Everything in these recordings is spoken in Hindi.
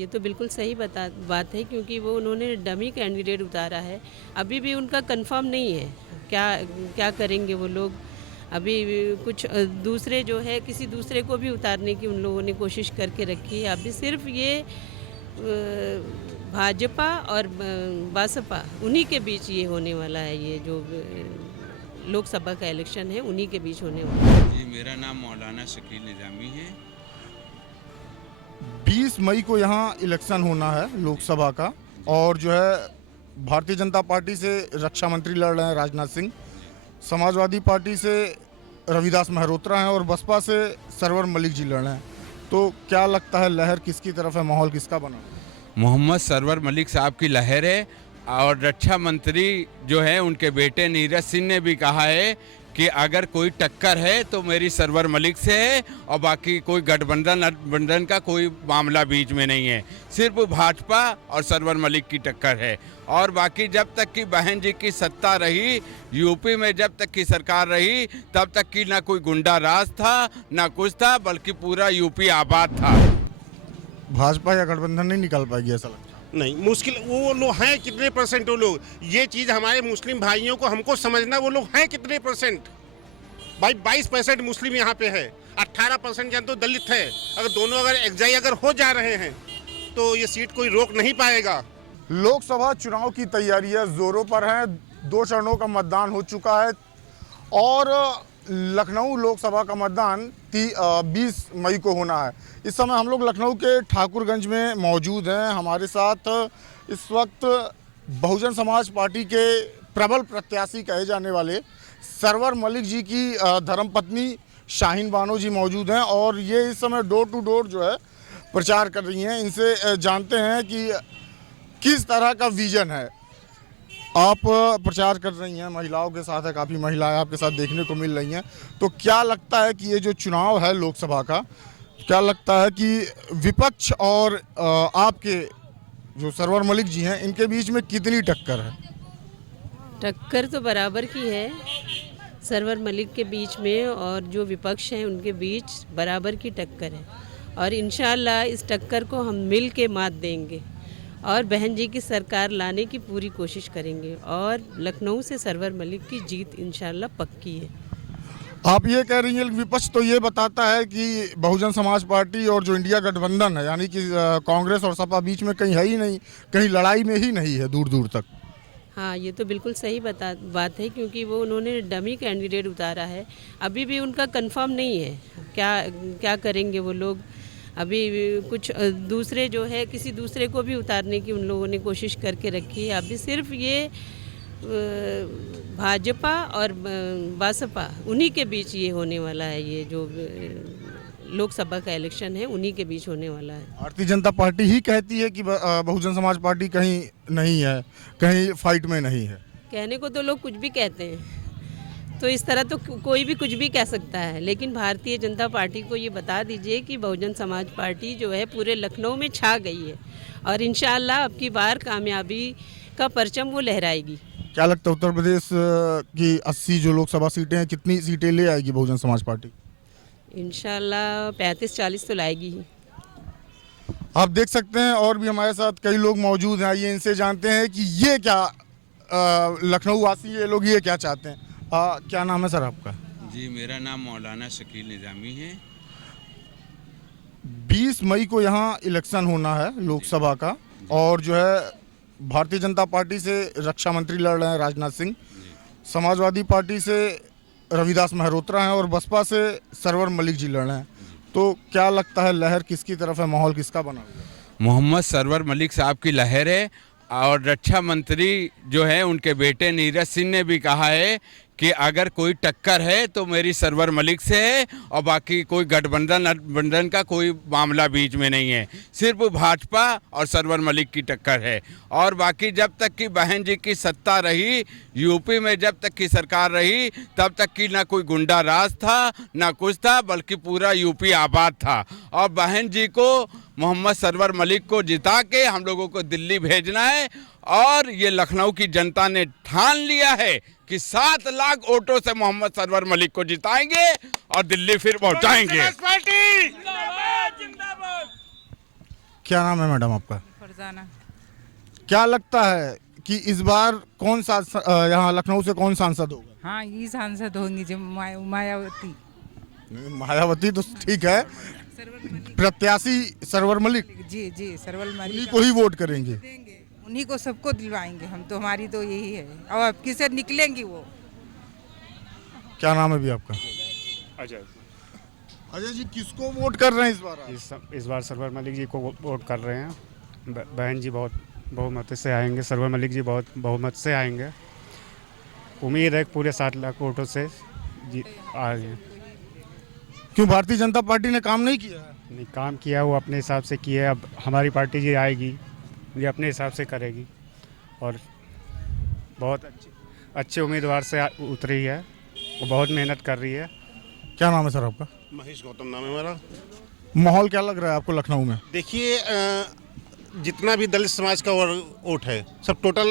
ये तो बिल्कुल सही बात है, क्योंकि वो उन्होंने डमी कैंडिडेट उतारा है। अभी भी उनका कंफर्म नहीं है क्या क्या करेंगे वो लोग। अभी कुछ दूसरे जो है किसी दूसरे को भी उतारने की उन लोगों ने कोशिश करके रखी है। अभी सिर्फ ये भाजपा और बसपा उन्हीं के बीच ये होने वाला है। ये जो लोकसभा का इलेक्शन है उन्हीं के बीच होने वाला है। जी, मेरा नाम मौलाना शकील निज़ामी है। 20 मई को यहाँ इलेक्शन होना है लोकसभा का, और जो है भारतीय जनता पार्टी से रक्षा मंत्री लड़ रहे हैं राजनाथ सिंह, समाजवादी पार्टी से रविदास मेहरोत्रा हैं और बसपा से सरवर मलिक जी लड़ रहे हैं। तो क्या लगता है लहर किसकी तरफ है, माहौल किसका बना? मोहम्मद सरवर मलिक साहब की लहर है, और रक्षा मंत्री जो है उनके बेटे नीरज सिंह ने भी कहा है कि अगर कोई टक्कर है तो मेरी सरवर मलिक से है, और बाकी कोई गठबंधन का कोई मामला बीच में नहीं है। सिर्फ भाजपा और सरवर मलिक की टक्कर है। और बाकी जब तक की बहन जी की सत्ता रही, यूपी में जब तक की सरकार रही, तब तक की ना कोई गुंडा राज था ना कुछ था, बल्कि पूरा यूपी आबाद था। भाजपा या गठबंधन नहीं निकाल पाएगी ऐसा लगता है? नहीं, मुश्किल। वो लोग हैं कितने परसेंट? वो लोग, ये चीज़ हमारे मुस्लिम भाइयों को हमको समझना, वो लोग हैं कितने परसेंट? भाई 22% मुस्लिम यहाँ पे है, 18% या तो दलित है। अगर दोनों अगर एकजाई अगर हो जा रहे हैं तो ये सीट कोई रोक नहीं पाएगा। लोकसभा चुनाव की तैयारियां जोरों पर हैं। 2 चरणों का मतदान हो चुका है और लखनऊ लोकसभा का मतदान 20 मई को होना है। इस समय हम लोग लखनऊ के ठाकुरगंज में मौजूद हैं। हमारे साथ इस वक्त बहुजन समाज पार्टी के प्रबल प्रत्याशी कहे जाने वाले सरवर मलिक जी की धर्मपत्नी शाहीन बानो जी मौजूद हैं, और ये इस समय डोर टू डोर जो है प्रचार कर रही हैं। इनसे जानते हैं कि किस तरह का विजन है। आप प्रचार कर रही हैं, महिलाओं के साथ है, काफ़ी महिलाएं आपके साथ देखने को मिल रही हैं। तो क्या लगता है कि ये जो चुनाव है लोकसभा का, क्या लगता है कि विपक्ष और आपके जो सरवर मलिक जी हैं इनके बीच में कितनी टक्कर है? टक्कर तो बराबर की है सरवर मलिक के बीच में, और जो विपक्ष हैं उनके बीच बराबर की टक्कर है। और इंशाअल्लाह इस टक्कर को हम मिल के मात देंगे और बहन जी की सरकार लाने की पूरी कोशिश करेंगे, और लखनऊ से सरवर मलिक की जीत इंशाअल्लाह पक्की है। आप ये कह रही हैं कि विपक्ष तो ये बताता है कि बहुजन समाज पार्टी और जो इंडिया गठबंधन है, यानी कि कांग्रेस और सपा बीच में कहीं है ही नहीं, कहीं लड़ाई में ही नहीं है दूर दूर तक। हाँ, ये तो बिल्कुल सही बात है, क्योंकि वो उन्होंने डमी कैंडिडेट उतारा है। अभी भी उनका कंफर्म नहीं है क्या करेंगे वो लोग। अभी कुछ दूसरे जो है किसी दूसरे को भी उतारने की उन लोगों ने कोशिश करके रखी है। अभी सिर्फ ये भाजपा और बसपा उन्हीं के बीच ये होने वाला है। ये जो लोकसभा का इलेक्शन है उन्हीं के बीच होने वाला है। भारतीय जनता पार्टी ही कहती है कि बहुजन समाज पार्टी कहीं नहीं है, कहीं फाइट में नहीं है। कहने को तो लोग कुछ भी कहते हैं, तो इस तरह तो कोई भी कुछ भी कह सकता है, लेकिन भारतीय जनता पार्टी को ये बता दीजिए कि बहुजन समाज पार्टी जो है पूरे लखनऊ में छा गई है, और इंशाअल्लाह अब की बार कामयाबी का परचम वो लहराएगी। क्या लगता है उत्तर प्रदेश की 80 जो लोकसभा सीटें हैं, कितनी सीटें ले आएगी बहुजन समाज पार्टी? इंशाअल्लाह 35-40 तो लाएगी ही। आप देख सकते हैं और भी हमारे साथ कई लोग मौजूद हैं। आइए इनसे जानते हैं कि ये क्या लखनऊ वासी ये लोग ये क्या चाहते हैं। क्या नाम है सर आपका? जी, मेरा नाम मौलाना शकील निज़ामी है। 20 मई को यहाँ इलेक्शन होना है लोकसभा का, और जो है भारतीय जनता पार्टी से रक्षा मंत्री लड़ रहे हैं राजनाथ सिंह, समाजवादी पार्टी से रविदास मेहरोत्रा हैं और बसपा से सरवर मलिक जी लड़ रहे हैं। तो क्या लगता है लहर किसकी तरफ है, माहौल किसका बना हुआ है? मोहम्मद सरवर मलिक साहब की लहर है, और रक्षा मंत्री जो है उनके बेटे नीरज सिंह ने भी कहा है कि अगर कोई टक्कर है तो मेरी सरवर मलिक से है, और बाकी कोई गठबंधन का कोई मामला बीच में नहीं है। सिर्फ भाजपा और सरवर मलिक की टक्कर है। और बाकी जब तक की बहन जी की सत्ता रही, यूपी में जब तक की सरकार रही, तब तक की ना कोई गुंडा राज था ना कुछ था, बल्कि पूरा यूपी आबाद था। और बहन जी को, मोहम्मद सरवर मलिक को जिता के हम लोगों को दिल्ली भेजना है, और ये लखनऊ की जनता ने ठान लिया है कि 7 लाख वोटों से मोहम्मद सरवर मलिक को जिताएंगे और दिल्ली फिर पहुंचाएंगे। क्या नाम है मैडम आपका? फरजाना। क्या लगता है कि इस बार कौन सा यहाँ लखनऊ से कौन सांसद होगा? हाँ, ये सांसद होंगी जो मायावती। मायावती तो ठीक है, प्रत्याशी सरवर मलिक, जी जी, सरवल उन्हीं मलिक को ही वोट करेंगे। देंगे, उन्हीं को सबको दिलवाएंगे हम तो, हमारी तो यही है। और अब किसे निकलेंगी वो? क्या नाम है भी आपका? अजय। अजय जी, किसको वोट कर रहे हैं इस बार? इस बार सरवर मलिक जी को वोट कर रहे हैं। बहन जी बहुत बहुमत से आएंगे, सरवर मलिक जी बहुत बहुमत से आएंगे। उम्मीद है कि पूरे 7 लाख वोटों से जी आएंगे। क्यों भारतीय जनता पार्टी ने काम नहीं किया है? नहीं, काम किया वो अपने हिसाब से किया। अब हमारी पार्टी जी आएगी, ये अपने हिसाब से करेगी और बहुत अच्छे उम्मीदवार से उतरी है, वो बहुत मेहनत कर रही है। क्या नाम है सर आपका? महेश गौतम नाम है मेरा। माहौल क्या लग रहा है आपको लखनऊ में? देखिए, जितना भी दलित समाज का वोट है सब टोटल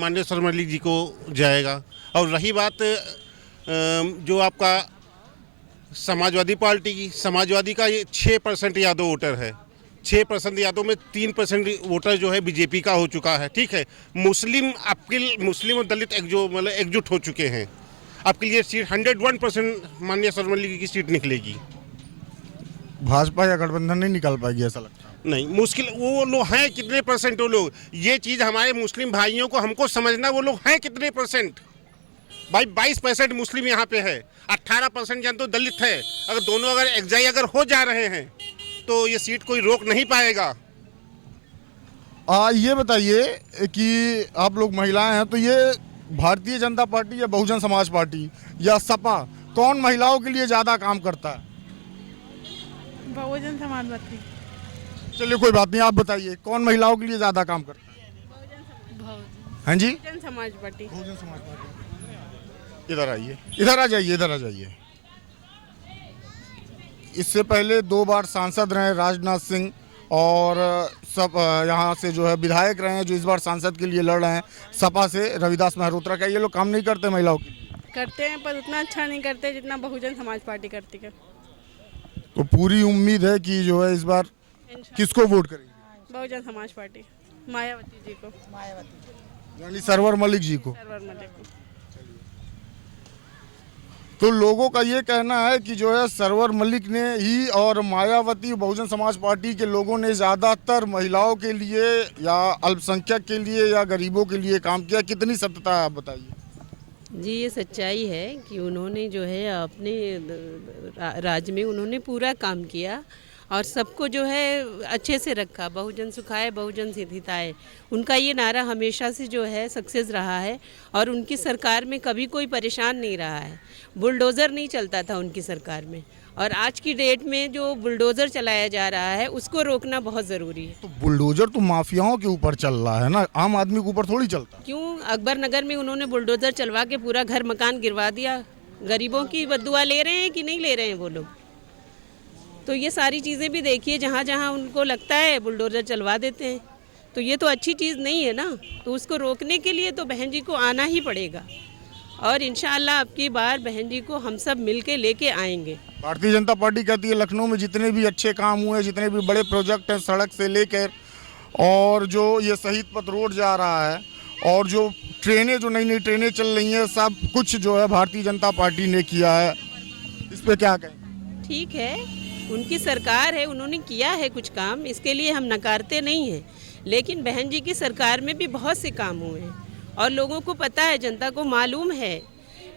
माननीय सरवर मलिक जी को जाएगा। और रही बात जो आपका समाजवादी पार्टी की, समाजवादी का ये 6% यादव वोटर है। 6% यादव में 3% वोटर जो है बीजेपी का हो चुका है। ठीक है, मुस्लिम और दलित एकजुट हो चुके हैं। आपके लिए सीट 101% माननीय सरवर मलिक की सीट निकलेगी। भाजपा या गठबंधन नहीं निकाल पाएगी ऐसा लगता है? नहीं, मुश्किल वो लोग हैं कितने परसेंट वो लोग, ये चीज़ हमारे मुस्लिम भाइयों को हमको समझना, वो लोग हैं कितने परसेंट। भाई 22% मुस्लिम यहाँ पे है, 18% जन तो दलित है। अगर दोनों अगर एग्जाई अगर हो जा रहे हैं तो ये सीट कोई रोक नहीं पाएगा। ये बताइए कि आप लोग महिलाएं हैं, तो ये भारतीय जनता पार्टी या बहुजन समाज पार्टी या सपा, कौन महिलाओं के लिए ज़्यादा काम करता है? बहुजन समाज पार्टी। चलिए कोई बात नहीं, आप बताइए कौन महिलाओं के लिए ज़्यादा काम करता है? हाँ जी, बहुजन समाज पार्टी। बहुजन समाज पार्टी। इधर आइए, इधर आ जाइए, इधर आ जाइए। इससे पहले 2 बार सांसद रहे राजनाथ सिंह, और सब यहाँ से जो है विधायक रहे हैं। जो इस बार सांसद के लिए लड़ रहे हैं सपा से, रविदास मेहरोत्रा। क्या ये लोग काम नहीं करते महिलाओं के लिए? करते हैं, पर उतना अच्छा नहीं करते जितना बहुजन समाज पार्टी करती है। तो पूरी उम्मीद है कि जो है इस बार किसको वोट करेंगे? बहुजन समाज पार्टी, मायावती जी को। यानी सरवर मलिक जी को। सरवर मलिक को। तो लोगों का ये कहना है कि जो है सरवर मलिक ने ही और मायावती बहुजन समाज पार्टी के लोगों ने ज़्यादातर महिलाओं के लिए या अल्पसंख्यक के लिए या गरीबों के लिए काम किया। कितनी सत्यता है आप बताइए? जी, ये सच्चाई है कि उन्होंने जो है अपने राज्य में उन्होंने पूरा काम किया और सबको जो है अच्छे से रखा। बहुजन सुखाए बहुजन हिताए, उनका ये नारा हमेशा से जो है सक्सेस रहा है और उनकी सरकार में कभी कोई परेशान नहीं रहा है। बुलडोज़र नहीं चलता था उनकी सरकार में, और आज की डेट में जो बुलडोज़र चलाया जा रहा है उसको रोकना बहुत ज़रूरी है। तो बुलडोजर तो माफियाओं के ऊपर चल रहा है ना, आम आदमी के ऊपर थोड़ी चलता। क्यों? अकबर नगर में उन्होंने बुलडोज़र चलवा के पूरा घर मकान गिरवा दिया। गरीबों की बद्दुआ ले रहे हैं कि नहीं ले रहे हैं वो लोग? तो ये सारी चीज़ें भी देखिए, जहाँ जहाँ उनको लगता है बुलडोज़र चलवा देते हैं। तो ये तो अच्छी चीज़ नहीं है ना। तो उसको रोकने के लिए तो बहन जी को आना ही पड़ेगा, और इंशाअल्लाह अब की बार बहन जी को हम सब मिल के लेके आएंगे। भारतीय जनता पार्टी कहती है लखनऊ में जितने भी अच्छे काम हुए, जितने भी बड़े प्रोजेक्ट हैं, सड़क से लेकर और जो ये शहीद पथ रोड जा रहा है और जो ट्रेनें, जो नई नई ट्रेनें चल रही हैं, सब कुछ जो है भारतीय जनता पार्टी ने किया है। इस पर क्या कहें? ठीक है, उनकी सरकार है, उन्होंने किया है कुछ काम, इसके लिए हम नकारते नहीं हैं। लेकिन बहन जी की सरकार में भी बहुत से काम हुए हैं और लोगों को पता है, जनता को मालूम है,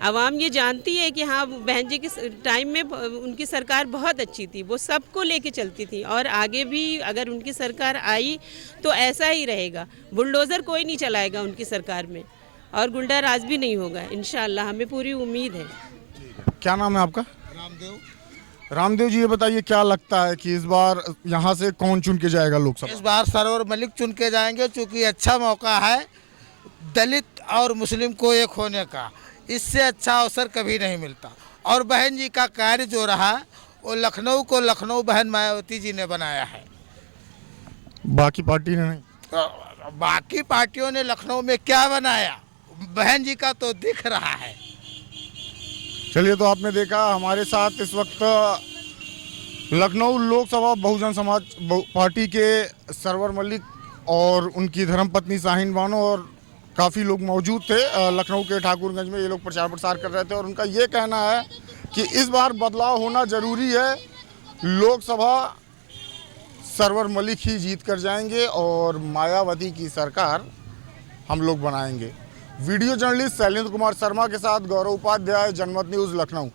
आवाम ये जानती है कि हाँ बहन जी के टाइम में उनकी सरकार बहुत अच्छी थी, वो सबको लेके चलती थी। और आगे भी अगर उनकी सरकार आई तो ऐसा ही रहेगा। बुलडोज़र कोई नहीं चलाएगा उनकी सरकार में, और गुंडा राज भी नहीं होगा इंशाअल्लाह, हमें पूरी उम्मीद है। क्या नाम है आपका? रामदेव जी, ये बताइए क्या लगता है कि इस बार यहाँ से कौन चुन के जाएगा लोकसभा? इस बार सरवर मलिक चुन के जाएंगे, क्योंकि अच्छा मौका है दलित और मुस्लिम को एक होने का। इससे अच्छा अवसर कभी नहीं मिलता। और बहन जी का कार्य जो रहा वो लखनऊ को लखनऊ बहन मायावती जी ने बनाया है, बाकी पार्टी ने नहीं। बाकी पार्टियों ने लखनऊ में क्या बनाया, बहन जी का तो दिख रहा है। चलिए, तो आपने देखा हमारे साथ इस वक्त लखनऊ लोकसभा बहुजन समाज पार्टी के सरवर मलिक और उनकी धर्मपत्नी शाहीन बानो और काफ़ी लोग मौजूद थे लखनऊ के ठाकुरगंज में। ये लोग प्रचार प्रसार कर रहे थे और उनका ये कहना है कि इस बार बदलाव होना ज़रूरी है। लोकसभा सरवर मलिक ही जीत कर जाएंगे और मायावती की सरकार हम लोग बनाएंगे। वीडियो जर्नलिस्ट शैलेंद्र कुमार शर्मा के साथ गौरव उपाध्याय, जनमत न्यूज़, लखनऊ।